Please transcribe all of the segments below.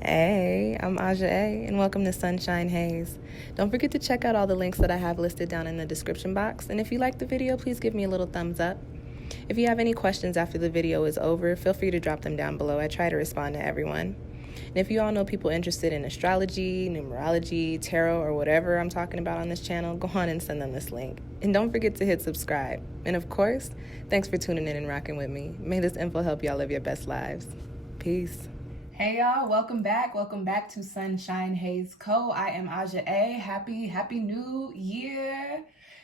Hey, I'm Aja A, and welcome to Sunshine Haze. Don't forget to check out all the links that I have listed down in the description box, and if you like the video, please give me a little thumbs up. If you have any questions after the video is over, feel free to drop them down below. I try to respond to everyone. And if you all know people interested in astrology, numerology, tarot, or whatever I'm talking about on this channel, go on and send them this link. And don't forget to hit subscribe. And of course, thanks for tuning in and rocking with me. May this info help y'all live your best lives. Peace. Hey y'all, welcome back to SunshinehazeCo. I am Aja A. Happy new year.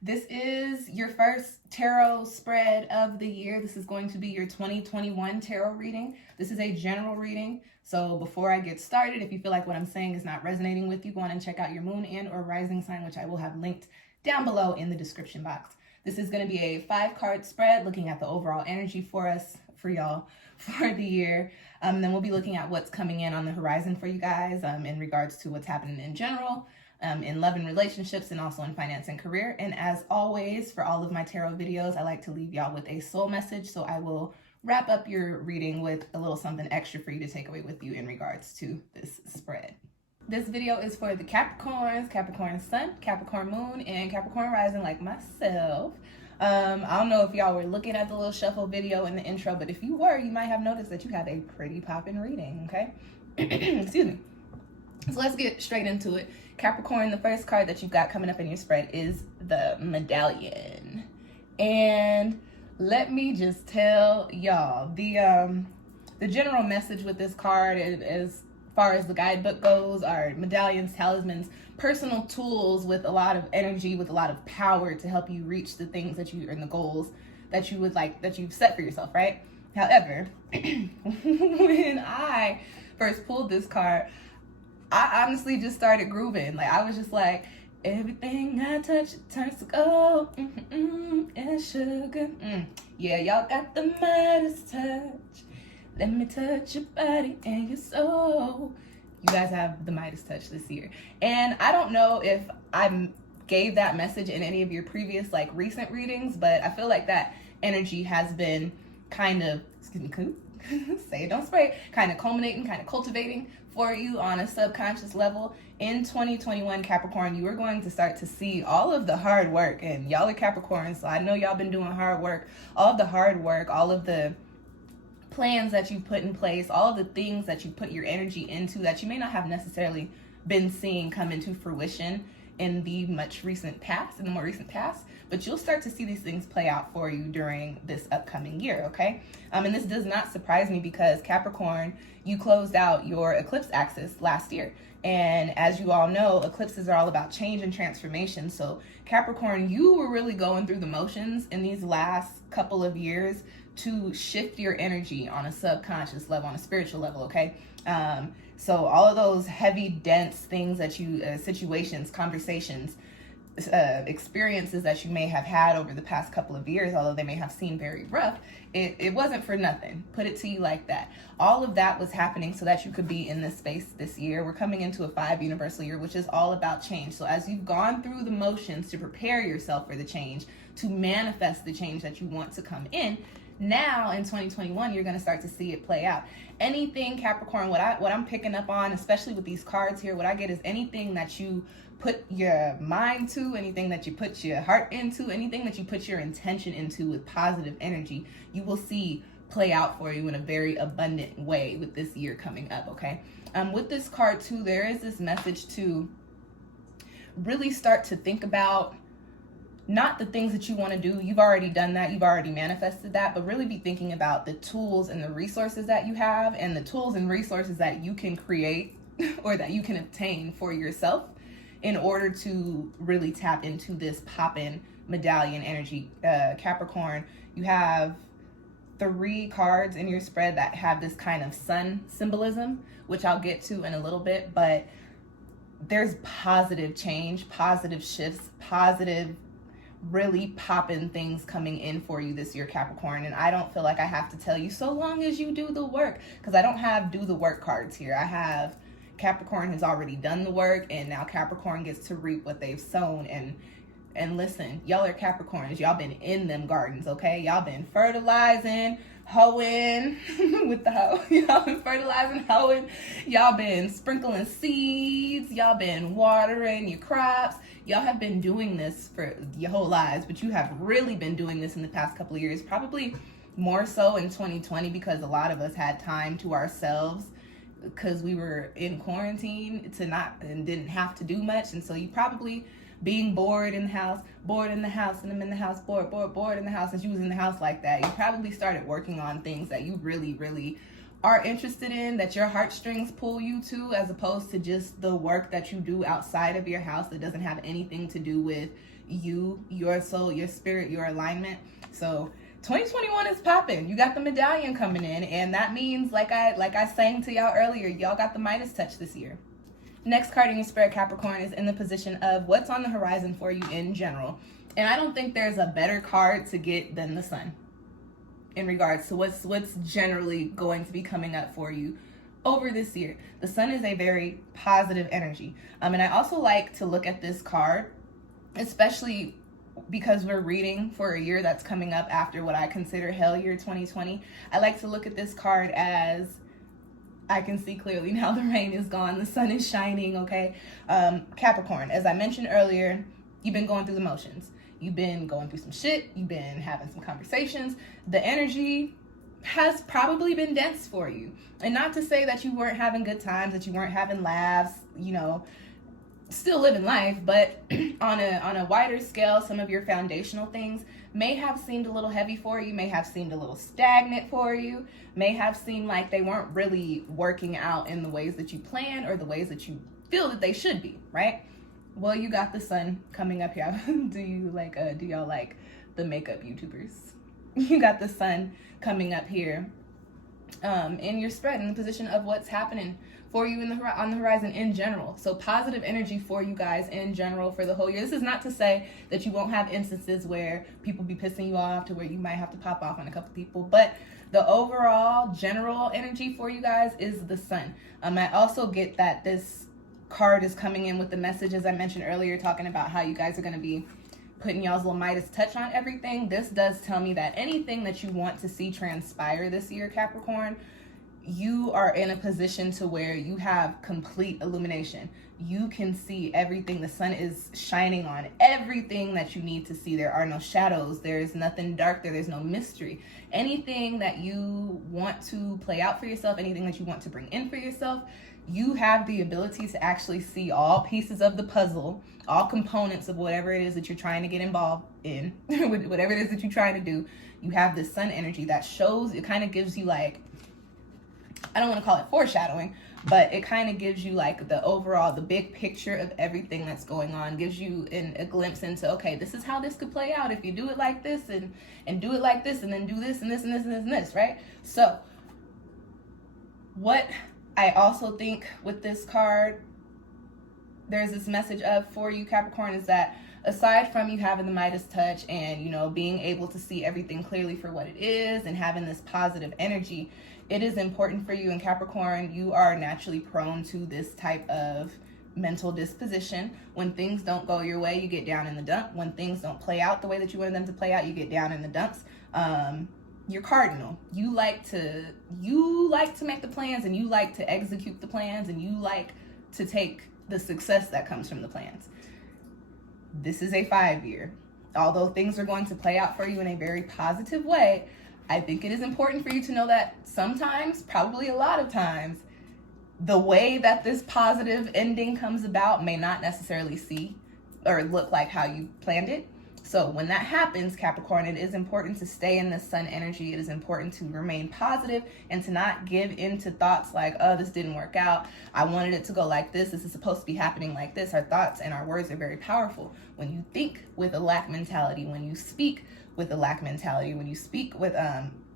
This is your first tarot spread of the year. This is going to be your 2021 tarot reading. This is a general reading. So before I get started, if you feel like what I'm saying is not resonating with you, go on and check out your moon and or rising sign, which I will have linked down below in the description box. This is going to be a 5-card spread looking at the overall energy for us, for y'all, for the year. Then we'll be looking at what's coming in on the horizon for you guys in regards to what's happening in general, in love and relationships, and also in finance and career. And as always, for all of my tarot videos, I like to leave y'all with a soul message. So I will wrap up your reading with a little something extra for you to take away with you in regards to this spread. This video is for the Capricorns, Capricorn Sun, Capricorn Moon, and Capricorn Rising like myself. I don't know if y'all were looking at the little shuffle video in the intro, but if you were, you might have noticed that you have a pretty poppin' reading, okay? Excuse me. So let's get straight into it. Capricorn, the first card that you've got coming up in your spread is the Medallion. And let me just tell y'all, the general message with this card is, as far as the guidebook goes, are medallions, talismans, personal tools with a lot of energy, with a lot of power to help you reach the things that you and the goals that you would like, that you've set for yourself, right? However, when I first pulled this card, I honestly just started grooving. Like, I was just like, everything I touch turns to gold, and sugar. Yeah, y'all got the Midas touch. Let me touch your body and your soul. You guys have the Midas touch this year. And I don't know if I gave that message in any of your previous, like, recent readings, but I feel like that energy has been kind of, say it, don't spray, kind of culminating, kind of cultivating for you on a subconscious level. In 2021, Capricorn, you are going to start to see all of the hard work, and y'all are Capricorns, so I know y'all been doing hard work, all of the hard work, all of the plans that you put in place, all of the things that you put your energy into that you may not have necessarily been seeing come into fruition in the more recent past, but you'll start to see these things play out for you during this upcoming year, okay? And this does not surprise me because Capricorn, you closed out your eclipse axis last year. And as you all know, eclipses are all about change and transformation. So Capricorn, you were really going through the motions in these last couple of years to shift your energy on a subconscious level, on a spiritual level, okay? So all of those heavy, dense things that you, situations, conversations, experiences that you may have had over the past couple of years, although they may have seemed very rough, it wasn't for nothing. Put it to you like that. All of that was happening so that you could be in this space this year. We're coming into a 5 universal year, which is all about change. So as you've gone through the motions to prepare yourself for the change, to manifest the change that you want to come in, now in 2021, you're going to start to see it play out. Anything, Capricorn, what I'm picking up on, especially with these cards here, what I get is anything that you put your mind to, anything that you put your heart into, anything that you put your intention into with positive energy, you will see play out for you in a very abundant way with this year coming up, okay? With this card too, there is this message to really start to think about not the things that you want to do. You've already done that. You've already manifested that, but really be thinking about the tools and the resources that you have and the tools and resources that you can create or that you can obtain for yourself in order to really tap into this pop-in medallion energy. Capricorn, you have 3 cards in your spread that have this kind of sun symbolism, which I'll get to in a little bit, but there's positive change, positive shifts, positive really popping things coming in for you this year, Capricorn. And I don't feel like I have to tell you, so long as you do the work, because I don't have do the work cards here. I have Capricorn has already done the work, and now Capricorn gets to reap what they've sown. And listen, y'all are Capricorns. Y'all been in them gardens, okay? Y'all been fertilizing, hoeing with the hoe. Y'all been fertilizing, hoeing. Y'all been sprinkling seeds. Y'all been watering your crops. Y'all have been doing this for your whole lives, but you have really been doing this in the past couple of years, probably more so in 2020, because a lot of us had time to ourselves because we were in quarantine and didn't have to do much. And so you probably being bored in the house, and I'm in the house, bored in the house, and you was in the house like that. You probably started working on things that you really, really are interested in, that your heartstrings pull you to, as opposed to just the work that you do outside of your house that doesn't have anything to do with you, your soul, your spirit, your alignment. So 2021 is popping. You got the medallion coming in, and that means, like I sang to y'all earlier, y'all got the Midas touch this year. Next card in your spirit, Capricorn, is in the position of what's on the horizon for you in general. And I don't think there's a better card to get than the sun in regards to what's generally going to be coming up for you over this year. The sun is a very positive energy. And I also like to look at this card, especially because we're reading for a year that's coming up after what I consider hell year 2020. I like to look at this card as, I can see clearly now the rain is gone, the sun is shining, okay? Capricorn, as I mentioned earlier, you've been going through the motions. You've been going through some shit. You've been having some conversations. The energy has probably been dense for you. And not to say that you weren't having good times, that you weren't having laughs, still living life, but on a wider scale, some of your foundational things may have seemed a little heavy for you, may have seemed a little stagnant for you, may have seemed like they weren't really working out in the ways that you plan or the ways that you feel that they should be, right? Well, you got the sun coming up here. Do y'all like the makeup YouTubers? You got the sun coming up here in your spread, in the position of what's happening for you on the horizon in general. So positive energy for you guys in general for the whole year. This is not to say that you won't have instances where people be pissing you off to where you might have to pop off on a couple people, but the overall general energy for you guys is the sun. I also get that this card is coming in with the message, as I mentioned earlier, talking about how you guys are going to be putting y'all's little Midas touch on everything. This does tell me that anything that you want to see transpire this year, Capricorn, you are in a position to where you have complete illumination. You can see everything. The sun is shining on everything that you need to see. There are no shadows. There's nothing dark there. There's no mystery. Anything that you want to play out for yourself, anything that you want to bring in for yourself, you have the ability to actually see all pieces of the puzzle, all components of whatever it is that you're trying to get involved in, whatever it is that you're trying to do. You have this sun energy that shows, it kind of gives you like, I don't want to call it foreshadowing, but it kind of gives you like the overall, the big picture of everything that's going on, gives you a glimpse into, okay, this is how this could play out if you do it like this and do it like this and then do this and this and this and this and this, right? So what I also think with this card, there's this message of for you, Capricorn, is that aside from you having the Midas touch and, being able to see everything clearly for what it is and having this positive energy, it is important for you in Capricorn. You are naturally prone to this type of mental disposition. When things don't go your way, you get down in the dump. When things don't play out the way that you wanted them to play out, you get down in the dumps. You're cardinal. You like to make the plans, and you like to execute the plans, and you like to take the success that comes from the plans. This is a 5-year. Although things are going to play out for you in a very positive way, I think it is important for you to know that sometimes, probably a lot of times, the way that this positive ending comes about may not necessarily see or look like how you planned it. So when that happens, Capricorn, it is important to stay in the sun energy. It is important to remain positive and to not give into thoughts like, oh, this didn't work out. I wanted it to go like this. This is supposed to be happening like this. Our thoughts and our words are very powerful. When you think with a lack mentality, when you speak with a lack mentality, when you speak with,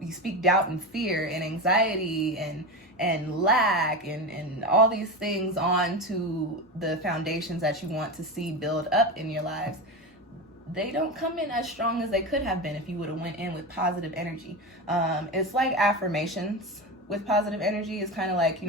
you speak doubt and fear and anxiety and lack and all these things onto the foundations that you want to see build up in your lives, they don't come in as strong as they could have been if you would have went in with positive energy. It's like affirmations with positive energy. It's kind of like,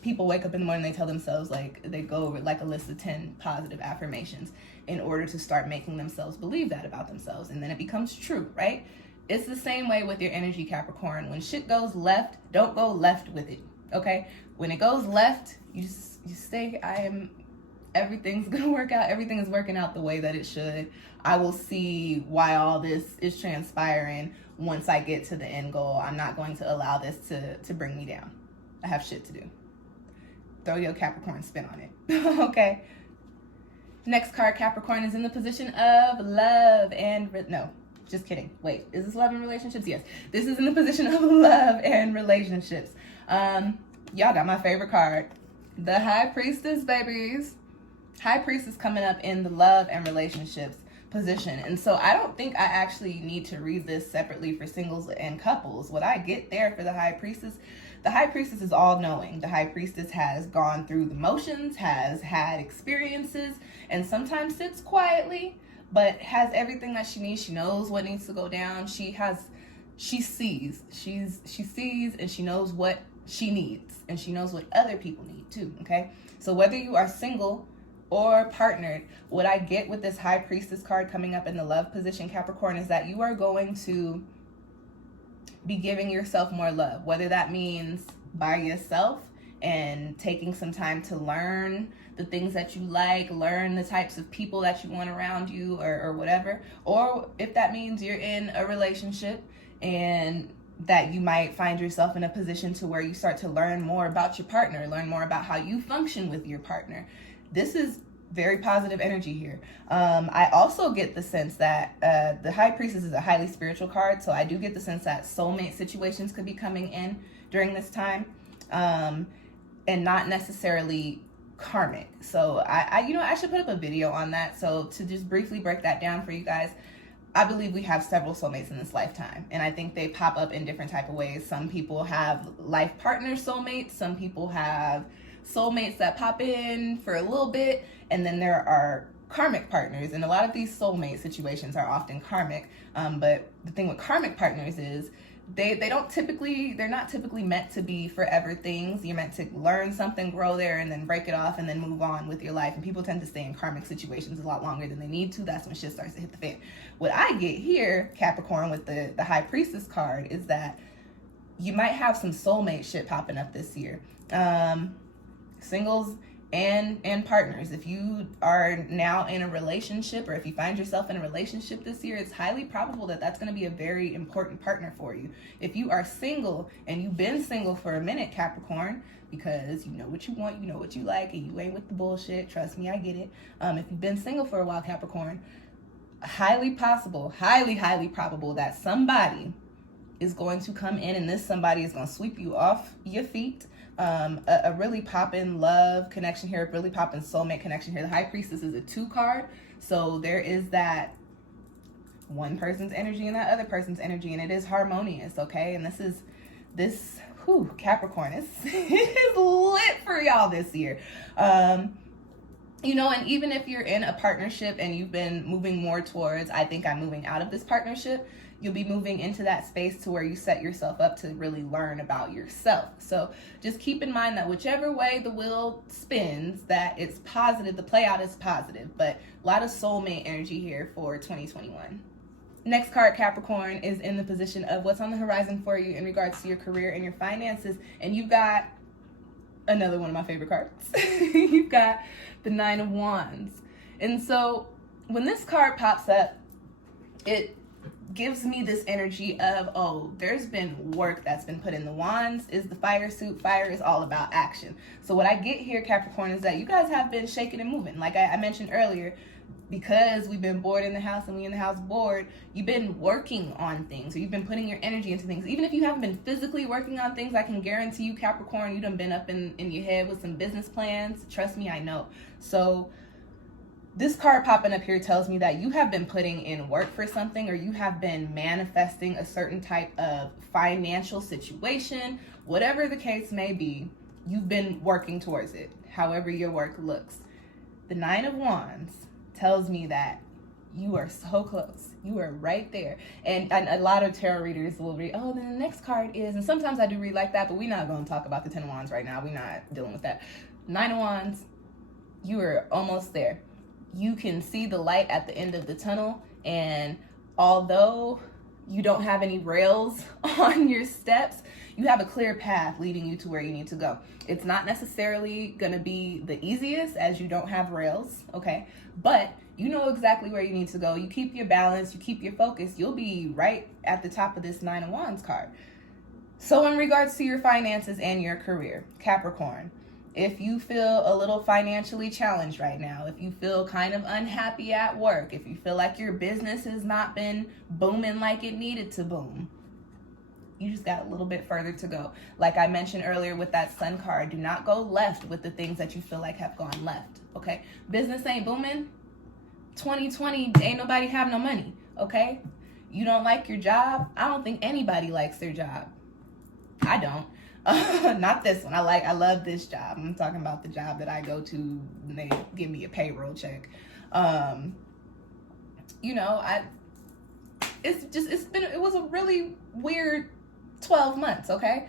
people wake up in the morning, they tell themselves, like, they go over like a list of 10 positive affirmations in order to start making themselves believe that about themselves. And then it becomes true, right? it's the same way with your energy, Capricorn. When shit goes left, don't go left with it, okay? When it goes left, you stay, everything's gonna work out. Everything is working out the way that it should. I will see why all this is transpiring once I get to the end goal. I'm not going to allow this to bring me down. I have shit to do. Throw your Capricorn spin on it, okay? Next card, Capricorn, is in the position of love and, no, just kidding. Wait, is this love and relationships? Yes, this is in the position of love and relationships. Y'all got my favorite card, the High Priestess, babies. High Priestess coming up in the love and relationships position. And so I don't think I actually need to read this separately for singles and couples. What I get there for the High Priestess is all knowing. The High Priestess has gone through the motions, has had experiences, and sometimes sits quietly, but has everything that she needs. She knows what needs to go down. She sees and she knows what she needs, and she knows what other people need too, okay? So whether you are single or partnered, what I get with this High Priestess card coming up in the love position, Capricorn, is that you are going to be giving yourself more love, whether that means by yourself and taking some time to learn the things that you like, learn the types of people that you want around you, or whatever, or if that means you're in a relationship and that you might find yourself in a position to where you start to learn more about your partner, learn more about how you function with your partner. This is very positive energy here. I also get the sense that the High Priestess is a highly spiritual card, so I do get the sense that soulmate situations could be coming in during this time, and not necessarily karmic. So I should put up a video on that. So to just briefly break that down for you guys, I believe we have several soulmates in this lifetime, and I think they pop up in different type of ways. Some people have life partner soulmates, some people have soulmates that pop in for a little bit, and then there are karmic partners, and a lot of these soulmate situations are often karmic, but the thing with karmic partners is they're not typically meant to be forever things. You're meant to learn something, grow there, and then break it off and then move on with your life. And people tend to stay in karmic situations a lot longer than they need to. That's when shit starts to hit the fan. What I get here, Capricorn, with the High Priestess card is that you might have some soulmate shit popping up this year. Singles and partners. If you are now in a relationship, or if you find yourself in a relationship this year, it's highly probable that that's going to be a very important partner for you. If you are single and you've been single for a minute, Capricorn, because you know what you want, you know what you like, and you ain't with the bullshit, trust me, I get it. If you've been single for a while, Capricorn, highly probable that somebody is going to come in, and this somebody is going to sweep you off your feet. A really poppin' love connection here, a really poppin' soulmate connection here. The High Priestess is a 2 card, so there is that one person's energy and that other person's energy, and it is harmonious, okay? And this Capricorn is lit for y'all this year. And even if you're in a partnership and you've been moving more towards, I think I'm moving out of this partnership, you'll be moving into that space to where you set yourself up to really learn about yourself. So just keep in mind that whichever way the wheel spins, that it's positive, the play out is positive, but a lot of soulmate energy here for 2021. Next card, Capricorn, is in the position of what's on the horizon for you in regards to your career and your finances. And you've got another one of my favorite cards. You've got the 9 of Wands. And so when this card pops up, it gives me this energy of, oh, there's been work that's been put in. The Wands is the fire suit. Fire is all about action. So what I get here, Capricorn, is that you guys have been shaking and moving. Like I mentioned earlier, because we've been bored in the house and we in the house bored, you've been working on things, or you've been putting your energy into things. Even if you haven't been physically working on things, I can guarantee you, Capricorn, you done been up in your head with some business plans. Trust me, I know. So this card popping up here tells me that you have been putting in work for something, or you have been manifesting a certain type of financial situation. Whatever the case may be, you've been working towards it, however your work looks. The 9 of Wands tells me that you are so close. You are right there. And a lot of tarot readers will read, oh, then the next card is, and sometimes I do read like that, but we're not going to talk about the 10 of Wands right now. We're not dealing with that. 9 of Wands, you are almost there. You can see the light at the end of the tunnel, and although you don't have any rails on your steps, you have a clear path leading you to where you need to go. It's not necessarily going to be the easiest as you don't have rails, okay? But you know exactly where you need to go. You keep your balance, you keep your focus, you'll be right at the top of this Nine of Wands card. So in regards to your finances and your career, Capricorn, if you feel a little financially challenged right now, if you feel kind of unhappy at work, if you feel like your business has not been booming like it needed to boom, you just got a little bit further to go. Like I mentioned earlier with that Sun card, do not go left with the things that you feel like have gone left, okay? Business ain't booming. 2020, ain't nobody have no money, okay? You don't like your job? I don't think anybody likes their job. I don't. Not this one. I love this job. I'm talking about the job that I go to and they give me a payroll check. You know, it was a really weird 12 months, okay?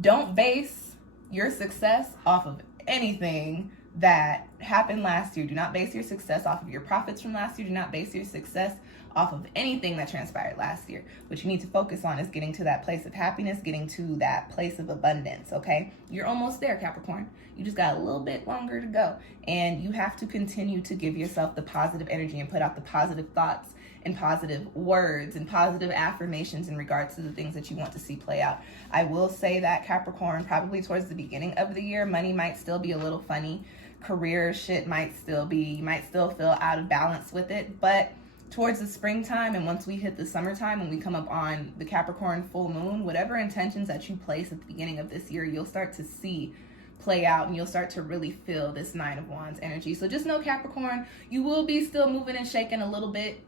Don't base your success off of anything that happened last year. Do not base your success off of your profits from last year. Do not base your success off of anything that transpired last year. What you need to focus on is getting to that place of happiness, getting to that place of abundance, okay? You're almost there, Capricorn. You just got a little bit longer to go. And you have to continue to give yourself the positive energy and put out the positive thoughts and positive words and positive affirmations in regards to the things that you want to see play out. I will say that, Capricorn, probably towards the beginning of the year, money might still be a little funny. Career shit might still be, you might still feel out of balance with it, but towards the springtime and once we hit the summertime and we come up on the Capricorn full moon, whatever intentions that you place at the beginning of this year, you'll start to see play out and you'll start to really feel this Nine of Wands energy. So just know, Capricorn, you will be still moving and shaking a little bit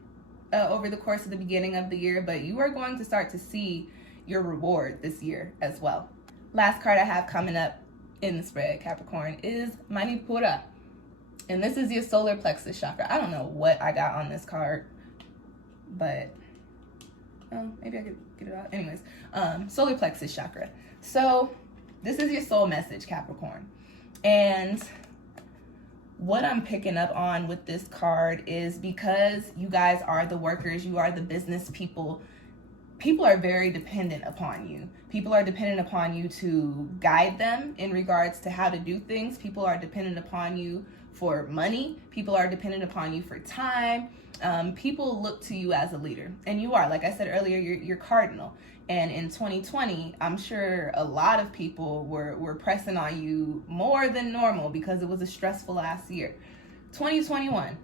over the course of the beginning of the year, but you are going to start to see your reward this year as well. Last card I have coming up in the spread, Capricorn, is Manipura. And this is your solar plexus chakra. I don't know what I got on this card, but maybe I could get it out. Anyways, solar plexus chakra. So this is your soul message, Capricorn. And what I'm picking up on with this card is because you guys are the workers, you are the business people, people are very dependent upon you. People are dependent upon you to guide them in regards to how to do things. People are dependent upon you for money. People are dependent upon you for time. People look to you as a leader. And you are, like I said earlier, you're cardinal. And in 2020, I'm sure a lot of people were pressing on you more than normal because it was a stressful last year. 2021,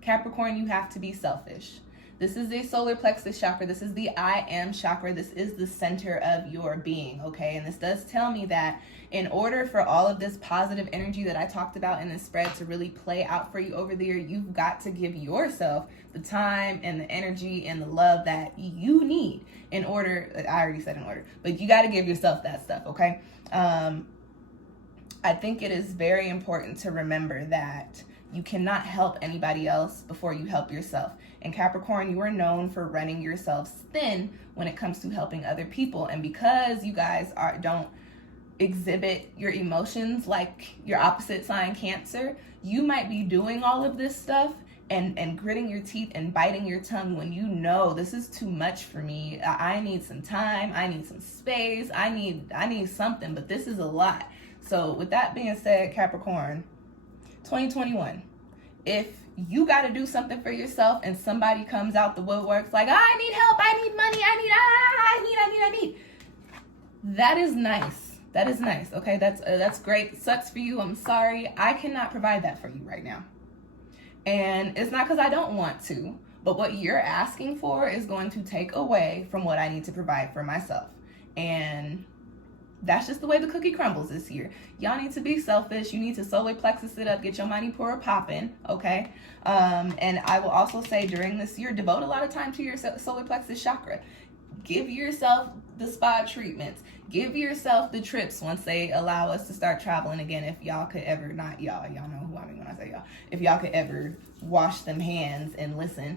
Capricorn, you have to be selfish. This is the solar plexus chakra. This is the I am chakra. This is the center of your being, okay? And this does tell me that in order for all of this positive energy that I talked about in this spread to really play out for you over the year, you've got to give yourself the time and the energy and the love that you need in order, I already said in order, but you got to give yourself that stuff, okay? I think it is very important to remember that you cannot help anybody else before you help yourself. And Capricorn, you are known for running yourselves thin when it comes to helping other people. And because you guys don't exhibit your emotions like your opposite sign, Cancer, you might be doing all of this stuff and gritting your teeth and biting your tongue when you know this is too much for me. I need some time. I need some space. I need something, but this is a lot. So with that being said, Capricorn, 2021, if you got to do something for yourself and somebody comes out the woodworks like, I need help, I need money, I need, that is nice. That is nice. Okay. That's great. It sucks for you. I'm sorry. I cannot provide that for you right now. And it's not because I don't want to, but what you're asking for is going to take away from what I need to provide for myself. And that's just the way the cookie crumbles this year. Y'all need to be selfish. You need to solar plexus it up, get your Manipura popping, okay? And I will also say during this year, devote a lot of time to your solar plexus chakra. Give yourself the spa treatments. Give yourself the trips once they allow us to start traveling again. If y'all could ever, not y'all know who I mean when I say y'all. If y'all could ever wash them hands and listen.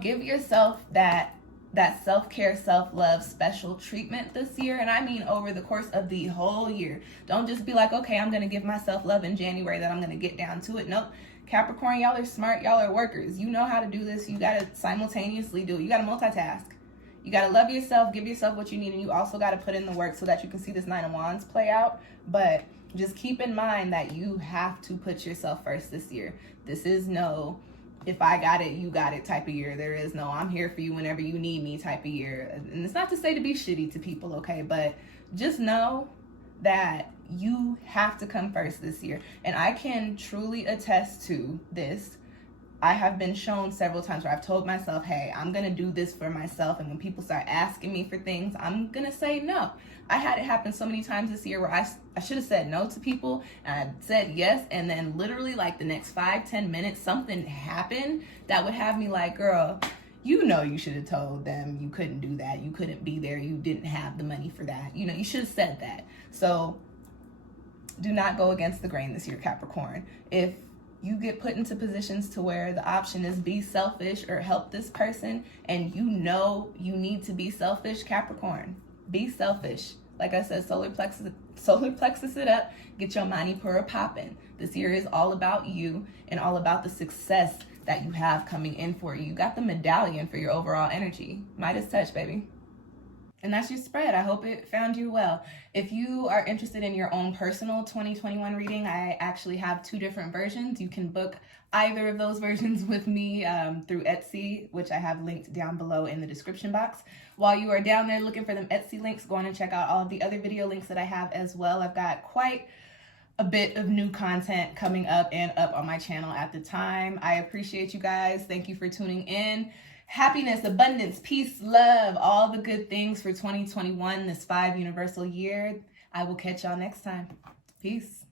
Give yourself that self-care, self-love special treatment this year. And I mean over the course of the whole year. Don't just be like, okay, I'm going to give myself love in January, that I'm going to get down to it. Nope. Capricorn, y'all are smart. Y'all are workers. You know how to do this. You got to simultaneously do it. You got to multitask. You got to love yourself, give yourself what you need, and you also got to put in the work so that you can see this Nine of Wands play out. But just keep in mind that you have to put yourself first this year. This is no, if I got it, you got it type of year. There is no, I'm here for you whenever you need me type of year. And it's not to say to be shitty to people, okay? But just know that you have to come first this year. And I can truly attest to this. I have been shown several times where I've told myself, hey, I'm going to do this for myself. And when people start asking me for things, I'm going to say no. I had it happen so many times this year where I should have said no to people and I said yes. And then literally like the next 5-10 minutes, something happened that would have me like, girl, you know, you should have told them you couldn't do that. You couldn't be there. You didn't have the money for that. You know, you should have said that. So do not go against the grain this year, Capricorn. If you get put into positions to where the option is be selfish or help this person, and you know you need to be selfish, Capricorn, be selfish. Like I said, solar plexus it up, get your money pura poppin'. This year is all about you and all about the success that you have coming in for you. You got the medallion for your overall energy. Midas touch, baby. And that's your spread. I hope it found you well. If you are interested in your own personal 2021 reading, I actually have 2 different versions. You can book either of those versions with me through Etsy, which I have linked down below in the description box. While you are down there looking for them Etsy links, go on and check out all of the other video links that I have as well. I've got quite a bit of new content coming up and up on my channel at the time. I appreciate you guys. Thank you for tuning in. Happiness, abundance, peace, love, all the good things for 2021, this 5 universal year. I will catch y'all next time. Peace.